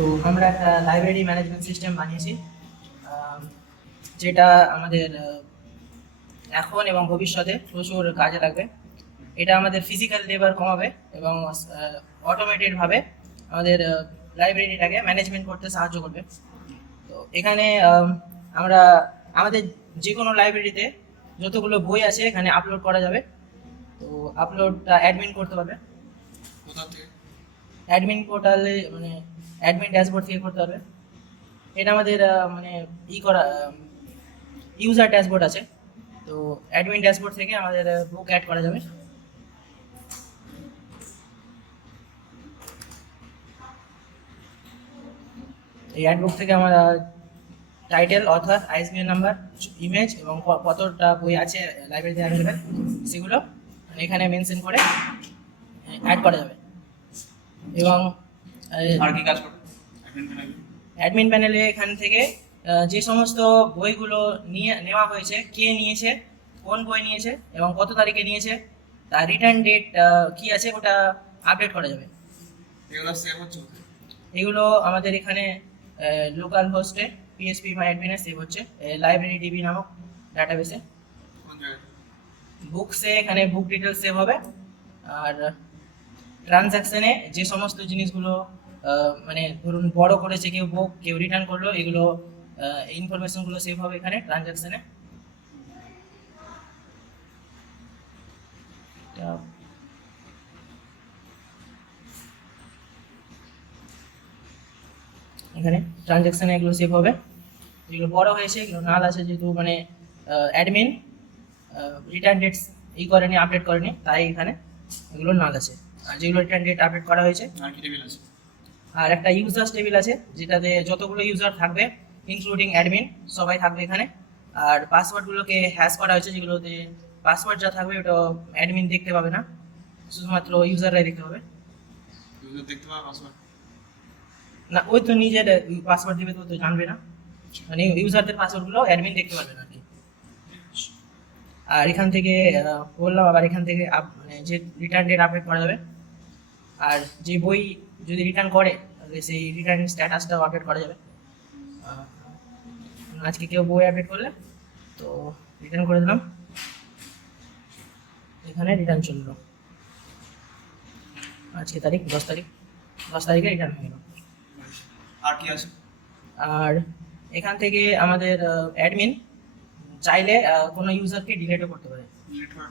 তো আমরা একটা লাইব্রেরি ম্যানেজমেন্ট সিস্টেম বানিয়েছি, যেটা আমাদের এখন এবং ভবিষ্যতে প্রচুর কাজে লাগবে। এটা আমাদের ফিজিক্যাল লেবার কমাবে এবং অটোমেটেডভাবে আমাদের লাইব্রেরিটাকে ম্যানেজমেন্ট করতে সাহায্য করবে। তো এখানে আমরা আমাদের যে কোনো লাইব্রেরিতে যতগুলো বই আছে এখানে আপলোড করা যাবে। তো আপলোডটা অ্যাডমিন করতে পারবে। কোথা থেকে? অ্যাডমিন পোর্টালে, মানে অ্যাডমিন ড্যাশবোর্ড থেকে করতে পারবে। এটা আমাদের মানে করা ইউজার ড্যাশবোর্ড আছে। তো অ্যাডমিন ড্যাশবোর্ড থেকে আমাদের বুক অ্যাড করা যাবে। এই অ্যাড বুক থেকে আমরা title, author, ISBN number, image এবং কতটা বই আছে লাইব্রেরিতে অ্যাভেলেবেল সেগুলো এখানে মেনশন করে অ্যাড করা যাবে। এবং আর কি কাজ করবে অ্যাডমিন প্যানেলে এখান থেকে যে সমস্ত বইগুলো নেওয়া হয়েছে, কে নিয়েছে, কোন বই নিয়েছে এবং কত তারিখে নিয়েছে, তার রিটার্ন ডেট কি আছে ওটা আপডেট করা যাবে। এগুলো সেভ হচ্ছে? এগুলো আমাদের এখানে লোকাল হোস্টে পিএসপি মাই অ্যাডমিনে সেভ হচ্ছে, লাইব্রেরি ডিবি নামক ডাটাবেসে। কোন জায়গায়? বুকসে এখানে বুক ডিটেলস সেভ হবে। আর ট্রানজ্যাকশনে যে সমস্ত জিনিসগুলো মানে ধরুন বড় করেছে কেউ, বুক কেউ রিটার্ন করলো, এগুলো ইনফরমেশনগুলো সেভ হবে এখানে ট্রানজ্যাকশনে। এখানে ট্রানজ্যাকশনে এগুলো সেভ হবে। যেগুলো বড় হয়েছে, এগুলো নাল আছে যেহেতু মানে অ্যাডমিন রিটার্ন ডেটস করেনি, আপডেট করেনি, তাই এখানে এগুলো নাল আছে। আর যেগুলো রিটার্ন ডেট আপডেট করা হয়েছে, আর কি টেবিল আছে? আর একটা ইউজার্স টেবিল আছে যেটাতে যতগুলো ইউজার থাকবে ইনক্লুডিং অ্যাডমিন সবাই থাকবে এখানে। আর পাসওয়ার্ডগুলোকে হ্যাশ করা হয়েছে, যেগুলোতে পাসওয়ার্ড যা থাকবে ওটা অ্যাডমিন দেখতে পাবে না, শুধুমাত্র ইউজাররাই দেখতে পাবে। ইউজার দেখতে পাবে পাসওয়ার্ড? না, ওই তো নিজের পাসওয়ার্ড দিবে, তো জানবে না, মানে ইউজারদের পাসওয়ার্ডগুলো অ্যাডমিন দেখতে পারবে না আর কি। আর এখান থেকে বললাম, আবার এখান থেকে মানে যে রিটার্ন ডেট আপডেট করা যাবে। আর যে বই যদি রিটার্ন করে তাহলে সেই রিটার্ন স্ট্যাটাসটাও আপডেট করা যাবে। আজকে কেউ বই আপডেট করলে তো রিটার্ন করে দিলাম, এখানে রিটার্ন চললো। আজকে তারিখ 10 তারিখ, 10 তারিখে রিটার্ন হয়ে গেল। আর কি আছে? আর এখান থেকে আমাদের অ্যাডমিন চাইলে কোনো ইউজারকে ডিলিটও করতে পারে। ডিলিট করা?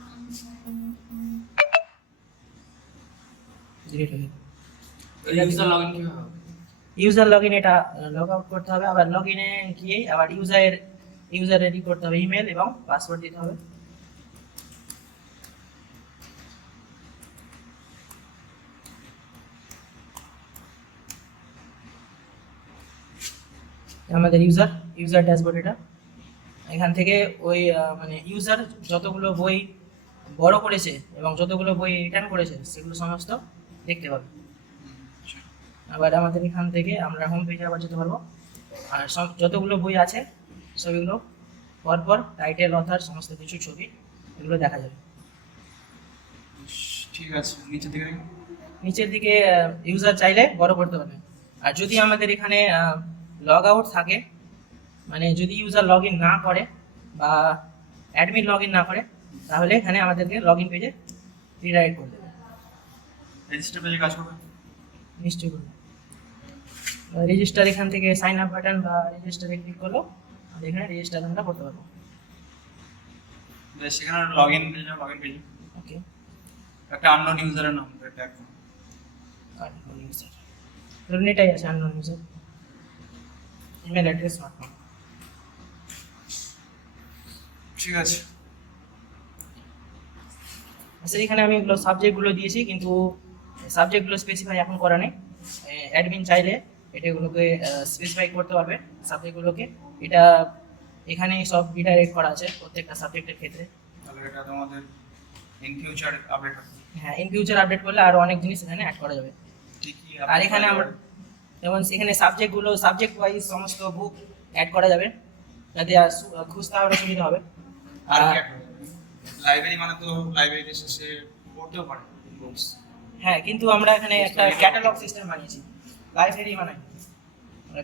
ডিলিট হয়ে গেল। ইউজার লগইন কিভাবে হবে? ইউজার লগইন, এটা লগ আউট করতে হবে, আবার লগইনে গিয়ে আবার ইউজার রেডি করতে হবে, ইমেল এবং পাসওয়ার্ড দিতে হবে। আমাদের ইউজার ড্যাশবোর্ড এটা। এখান থেকে ওই মানে ইউজার যতগুলো বই বড় করেছে এবং যতগুলো বই রিটার্ন করেছে সেগুলো সমস্ত দেখতে পাবে। আবার আমাদের এখান থেকে আমরা হোম পেজে আবার যেতে পারবো। আর যতগুলো বই আছে সবগুলো পরপর টাইটেল, অথার, সমস্ত কিছু ছবি এগুলো দেখা যাবে। ঠিক আছে, নিচের দিকে? নিচের দিকে ইউজার চাইলে বড় করতে পারবে। আর যদি আমাদের এখানে লগ আউট থাকে, মানে যদি ইউজার লগ ইন না করে বা অ্যাডমিন লগ ইন না করে, তাহলে এখানে আমাদেরকে লগ ইন পেজে রিডাইরেক্ট করে দেবে। রেজিস্টার পেজে কাজ করবে? নিশ্চয়ই করবে। রেজিস্টার এখান থেকে সাইন আপ বাটন বা রেজিস্টারে ক্লিক করলো, আর এখানে রেজিস্ট্রেশনটা করতে পারবো। সেখানে লগইন পেজে, ওকে, একটা আননোন ইউজারের নাম ট্যাগ করুন। আননোন ইউজার, ধরুন এটাই আছে unknown user, email address smartphone. ঠিক আছে। আচ্ছা, এখানে আমি এগুলো সাবজেক্টগুলো দিয়েছি, কিন্তু সাবজেক্টগুলো স্পেসিফাই এখন করা নেই। অ্যাডমিন চাইলে এটাগুলোকে স্পেসিফাই করতে পারবে সাবজেক্টগুলোকে। এটা এখানে সব রিডাইরেক্ট করা আছে প্রত্যেকটা সাবজেক্টের ক্ষেত্রে। তাহলে এটা তোমাদের ইন ফিউচার আপডেট হবে? হ্যাঁ, ইন ফিউচার আপডেট করলে আরও অনেক জিনিস এখানে অ্যাড করা যাবে। ঠিকই। আর এখানে আমরা যেমন এখানে সাবজেক্ট ওয়াইজ সমস্ত বুক অ্যাড করা যাবে, যাতে খুঁজতে আরও সুবিধা হবে। আর লাইব্রেরি মানে তো লাইব্রেরিতে এসে পড়তেও পারে বুকস। হ্যাঁ, কিন্তু আমরা এখানে একটা ক্যাটালগ সিস্টেম বানিয়েছি, লাইব্রেরি বানাই।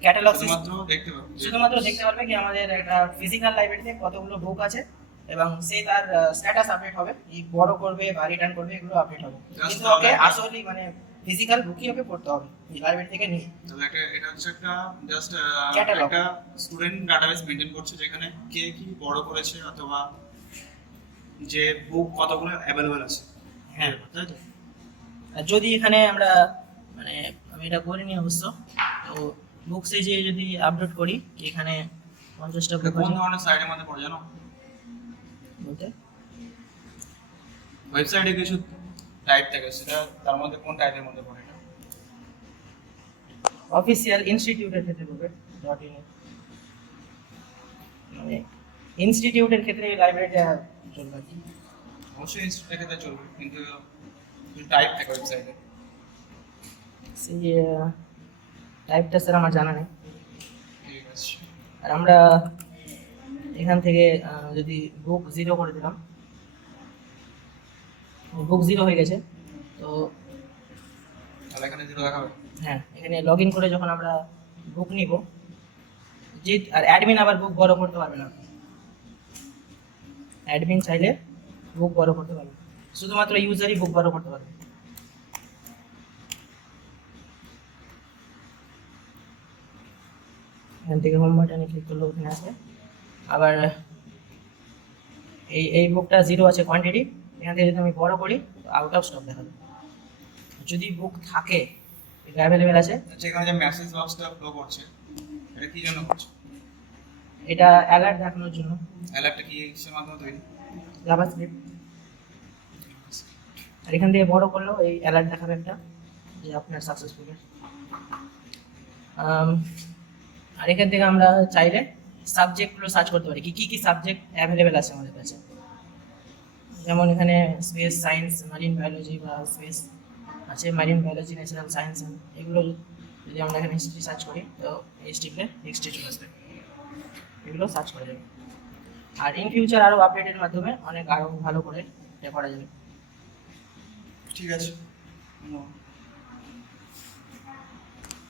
ক্যাটালগ শুধুমাত্র দেখতে পাবো শুধুমাত্র দেখতে পারবে কি আমাদের একটা ফিজিক্যাল লাইব্রেরিতে কতগুলো বুক আছে এবং সে তার স্ট্যাটাস আপডেট হবে, এই বড় করবে বা রিটার্ন করবে এগুলো আপডেট হবে, কিন্তু ওকে আসলে মানে ফিজিক্যাল বুকই ওকে পড়তে হবে এই লাইব্রেরি থেকে নিয়ে। তাহলে এটা হচ্ছে একটা জাস্ট Catalog। একটা স্টুডেন্ট ডাটাবেস মেইনটেইন করছে যেখানে কে কি বড় করেছে অথবা যে বুক কতগুলো অ্যাভেলেবল আছে, হ্যাঁ। তাই তো? আর যদি এখানে আমরা মানে আমি এটা করিনি অবশ্য, তো বুকসে যে যদি আপলোড করি কি এখানে 50টা এটা বুক কোন আছে ধরনের সাইটের মধ্যে পড়ে জানো? বলতে ওয়েবসাইটে কিছু টাইপ থাকে, সেটা তার মধ্যে কোন টাইপের মধ্যে পড়ে এটা? অফিসিয়াল ইনস্টিটিউটের ক্ষেত্রে বলবে .in মানে ইনস্টিটিউটের ক্ষেত্রে লাইব্রেরিটা চলবে আর কি। অবশ্যই ইনস্টিটিউটের ক্ষেত্রে চলবে, কিন্তু টাইপ থাকে ওয়েবসাইটে। সেই টাইপটা স্যার আমার জানা নেই। ঠিক আছে। আর আমরা এখান থেকে যদি বুক 0 করে দিলাম, বুক 0 হয়ে গেছে, তো তাহলে এখানে জিরো দেখাবে। হ্যাঁ এখানে লগ ইন করে যখন আমরা বুক নিব, যে আর অ্যাডমিন আবার বুক বড় করতে পারবে না, অ্যাডমিন চাইলে বুক বড় করতে পারবে, শুধুমাত্র ইউজারই বুক বড় করতে পারবে। এখান থেকে হোম বাটনে ক্লিক করলে ওখানে আসবে। আবার এই বুকটা 0 আছে কোয়ান্টিটি, এখান থেকে যদি আমি বড় করি আউট অফ স্টক দেখাবে। যদি বুক থাকে অ্যাভেলেবেল আছে, আচ্ছা, এখানে যে মেসেজ বক্সটা ফ্লো করছে এটা কি জন্য করছে? এটা অ্যালার্ট দেখানোর জন্য। অ্যালার্টটা কি কিসের মাধ্যমে তৈরি? জাভাস্ক্রিপ্ট। আর এখান থেকে বড় করলেও এই অ্যালার্ট দেখাবে একটা যে আপনার সাকসেসফুল। আর এখান থেকে আমরা চাইলে সাবজেক্টগুলো সার্চ করতে পারি, কি কি সাবজেক্ট অ্যাভেলেবেল আছে আমাদের কাছে। যেমন এখানে স্পেস সায়েন্স, মারিন বায়োলজি বা স্পেস আছে, মারিন বায়োলজি, ন্যাচারাল সায়েন্স, এগুলো যদি আমরা এখানে হিস্ট্রি সার্চ করি তো হিস্ট্রিতে হিস্ট্রি চলে আসবে, এগুলো সার্চ করা যাবে। আর ইন ফিউচার আরও আপডেটের মাধ্যমে অনেক আরও ভালো করে এটা করা যাবে। ঠিক আছে।